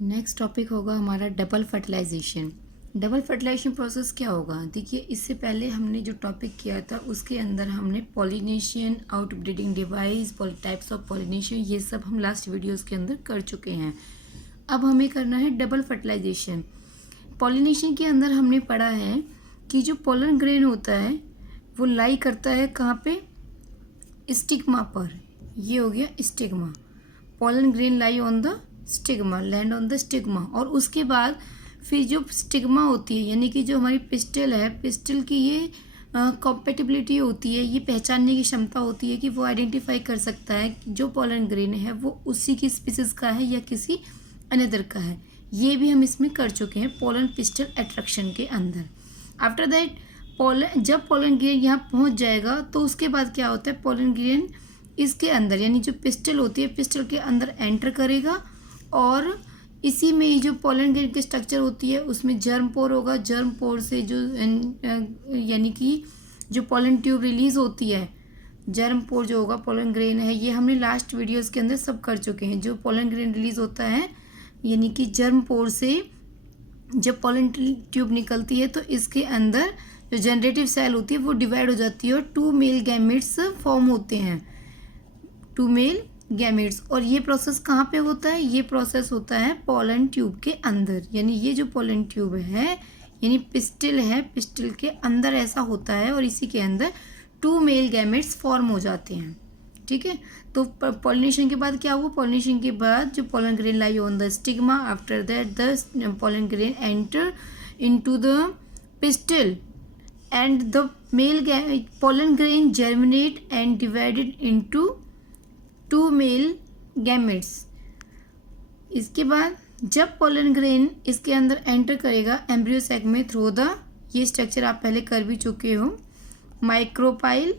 Next topic होगा हमारा double fertilisation. Double fertilisation process क्या होगा? देखिए, इससे पहले हमने जो टॉपिक किया था उसके अंदर हमने Polynesian, outbreeding device, types of Polynesian, ये सब हम लास्ट वीडियोस के अंदर कर चुके हैं। अब हमें करना है डबल फर्टिलाइजेशन। पॉलिनेशियन के अंदर हमने पढ़ा है कि जो पोलन ग्रेन होता है वो लाई करता है कहाँ पे? स्टिग्मा पर। ये हो गया stigma. Pollen grain lie on the stigma, land on the stigma. और उसके बाद फिर जो स्टिग्मा होती है, यानी कि जो हमारी पिस्टल है, पिस्टल की ये कॉम्पेटिबिलिटी होती है, ये पहचानने की क्षमता होती है कि वो आइडेंटिफाई कर सकता है कि जो पोलन ग्रेन है वो उसी की स्पीसीज का है या किसी अनदर का है। ये भी हम इसमें कर चुके हैं पोलन पिस्टल अट्रैक्शन के अंदर। आफ्टर दैट जब पोलन ग्रेन यहाँ पहुँच जाएगा तो उसके बाद क्या होता है? पोलन ग्रेन इसके अंदर, यानी जो पिस्टल होती है, पिस्टल के अंदर एंटर करेगा और इसी में ही जो पोलन ग्रेन की स्ट्रक्चर होती है उसमें जर्म पोर होगा। जर्म पोर से जो यानी कि जो पोलन ट्यूब रिलीज होती है, जर्म पोर जो होगा पोलन ग्रेन है, ये हमने लास्ट वीडियोस के अंदर सब कर चुके हैं। जो पोलन ग्रेन रिलीज होता है यानी कि जर्म पोर से जब पोलन ट्यूब निकलती है तो इसके अंदर जो जनरेटिव सेल होती है वो डिवाइड हो जाती है और 2 मेल गैमेट्स फॉर्म होते हैं, 2 मेल गैमेट्स। और ये प्रोसेस कहाँ पे होता है? ये प्रोसेस होता है पोलन ट्यूब के अंदर। यानी ये जो पोलन ट्यूब है, यानी पिस्टल है, पिस्टल के अंदर ऐसा होता है और इसी के अंदर 2 मेल गैमेट्स फॉर्म हो जाते हैं। ठीक है, तो पॉलिनेशन के बाद क्या हुआ? पॉलिनेशन के बाद जो pollen grain lie on the stigma, after that the pollen grain enter into the pistol and the pollen grain germinate and divided into 2 male gametes। इसके बाद जब पोलन ग्रेन इसके अंदर एंटर करेगा एम्ब्रियो सैक में थ्रू द, ये structure आप पहले कर भी चुके हो, माइक्रोपाइल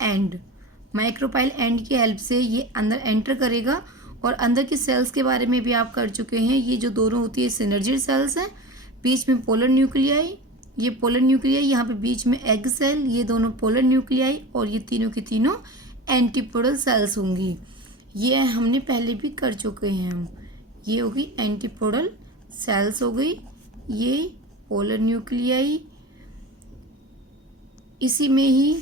एंड की हेल्प से ये अंदर एंटर करेगा। और अंदर की सेल्स के बारे में भी आप कर चुके हैं। ये जो दोनों होती है सिनर्जिड सेल्स हैं, बीच में पोलर न्यूक्लियाई, ये पोलर न्यूक्लियाई, यहाँ पे बीच में एग सेल, ये दोनों पोलर न्यूक्लियाई, और ये तीनों की तीनों एंटीपोडल सेल्स होंगी। ये हमने पहले भी कर चुके हैं हम। ये होगी एंटीपोडल सेल्स हो गई, ये पोलर न्यूक्लियाई। इसी में ही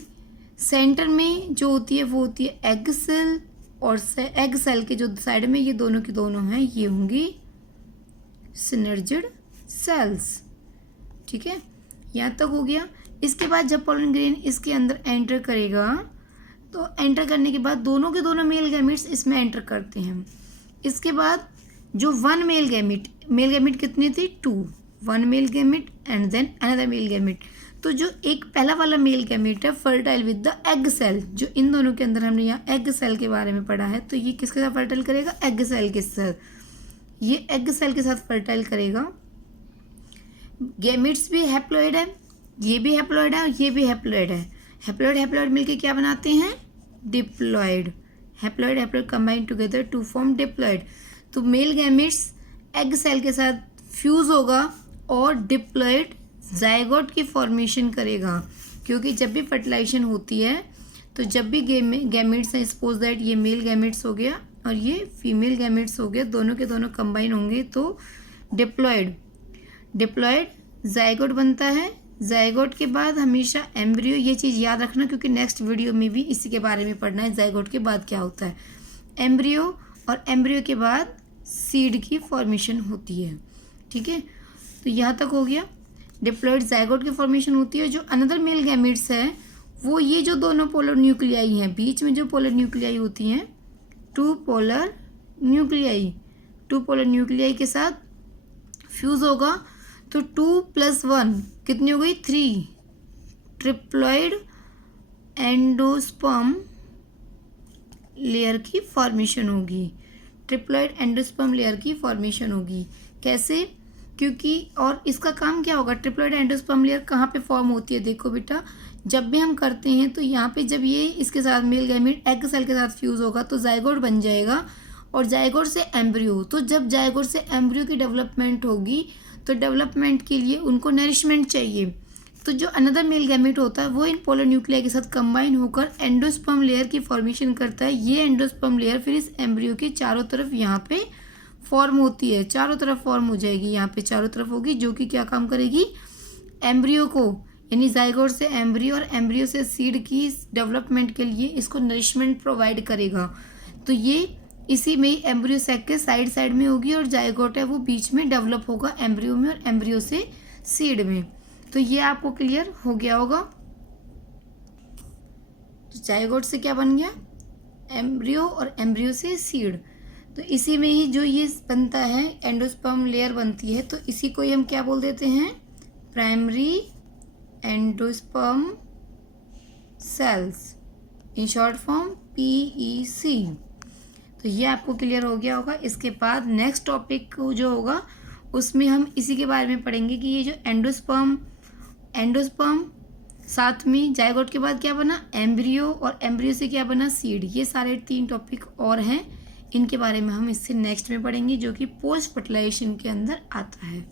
सेंटर में जो होती है वो होती है एग सेल, और एग सेल के जो साइड में ये दोनों की दोनों हैं ये होंगी सिनर्जिड सेल्स। ठीक है, यहाँ तक हो गया। इसके बाद जब पोलन ग्रेन इसके अंदर एंटर करेगा तो एंटर करने के बाद दोनों के दोनों मेल गैमेट्स इसमें एंटर करते हैं। इसके बाद जो 1 मेल गैमेट कितने थे? 2, 1 male gamete and then another male gamete. तो जो एक पहला वाला मेल गैमेट है fertile with the egg cell, जो इन दोनों के अंदर हमने यहाँ एग सेल के बारे में पढ़ा है, तो ये किसके साथ फर्टाइल करेगा? एग सेल के साथ। ये एग सेल के साथ फर्टाइल करेगा। गैमेट्स भी हैप्लॉइड है, ये भी हैप्लॉइड है और ये भी हैप्लॉइड है। हैप्लॉइड मिलके क्या बनाते हैं? Diploid. Haploid combine together to form diploid. तो मेल गैमेट्स एग सेल के साथ फ्यूज होगा और डिप्लॉइड जाइगोट की फॉर्मेशन करेगा। क्योंकि जब भी फर्टिलाइजेशन होती है तो जब भी गैमेट्स हैं, सपोज दैट ये मेल गैमेट्स हो गया और ये फीमेल गैमेट्स हो गया, दोनों के दोनों कंबाइन होंगे तो डिप्लॉइड जाइगोट बनता है। जाइगोट के बाद हमेशा एम्ब्रियो, ये चीज़ याद रखना क्योंकि नेक्स्ट वीडियो में भी इसी के बारे में पढ़ना है, जाइगोट के बाद क्या होता है। एम्ब्रियो, और एम्ब्रियो के बाद सीड की फॉर्मेशन होती है। ठीक है, तो यहाँ तक हो गया। डिप्लॉइड जाइगोट की फॉर्मेशन होती है। जो अनदर मेल गैमेट्स है वो ये जो दोनों पोलर न्यूक्लियाई हैं, बीच में जो पोलर न्यूक्लियाई होती हैं, 2 पोलर न्यूक्लियाई के साथ फ्यूज होगा तो 2 + 1 कितनी हो गई? 3 ट्रिप्लॉइड एंडोस्पर्म लेयर की फॉर्मेशन होगी। कैसे? क्योंकि और इसका काम क्या होगा? ट्रिप्लॉइड एंडोस्पर्म लेयर कहाँ पे फॉर्म होती है? देखो बेटा, जब भी हम करते हैं तो यहाँ पे जब ये इसके साथ मेल गैमेट एग सेल के साथ फ्यूज होगा तो जाइगोट बन जाएगा, और जाइगोट से एम्ब्रियो। तो जब जाइगोट से एम्ब्रियो की डेवलपमेंट होगी तो डेवलपमेंट के लिए उनको नरिशमेंट चाहिए। तो जो अनदर मेल गैमेट होता है वो इन पोलर न्यूक्लिया के साथ कंबाइन होकर एंडोस्पर्म लेयर की फॉर्मेशन करता है। ये एंडोस्पर्म लेयर फिर इस एम्ब्रियो के चारों तरफ यहाँ पे फॉर्म होती है, चारों तरफ फॉर्म हो जाएगी, यहाँ पे चारों तरफ होगी, जो कि क्या काम करेगी, एम्ब्रियो को यानी जाइगोट से एम्ब्रियो और एम्ब्रियो से सीड की डेवलपमेंट के लिए इसको नरिशमेंट प्रोवाइड करेगा। तो ये इसी में ही एम्ब्रियो सैक के साइड साइड में होगी और जाइगोट है वो बीच में डेवलप होगा एम्ब्रियो में और एम्ब्रियो से सीड में। तो ये आपको क्लियर हो गया होगा। तो जाइगोट से क्या बन गया, एम्ब्रियो और एम्ब्रियो से सीड। तो इसी में ही जो ये बनता है एंडोस्पर्म लेयर बनती है, तो इसी को ही हम क्या बोल देते हैं, primary endosperm sales, in short form PEC। तो ये आपको क्लियर हो गया होगा। इसके बाद नेक्स्ट टॉपिक जो होगा उसमें हम इसी के बारे में पढ़ेंगे कि ये जो एंडोस्पर्म साथ में जाइगोट के बाद क्या बना, एम्ब्रियो, और एम्ब्रियो से क्या बना, सीड। ये सारे 3 टॉपिक और हैं, इनके बारे में हम इससे नेक्स्ट में पढ़ेंगे, जो कि पोस्ट फर्टिलाइजेशन के अंदर आता है।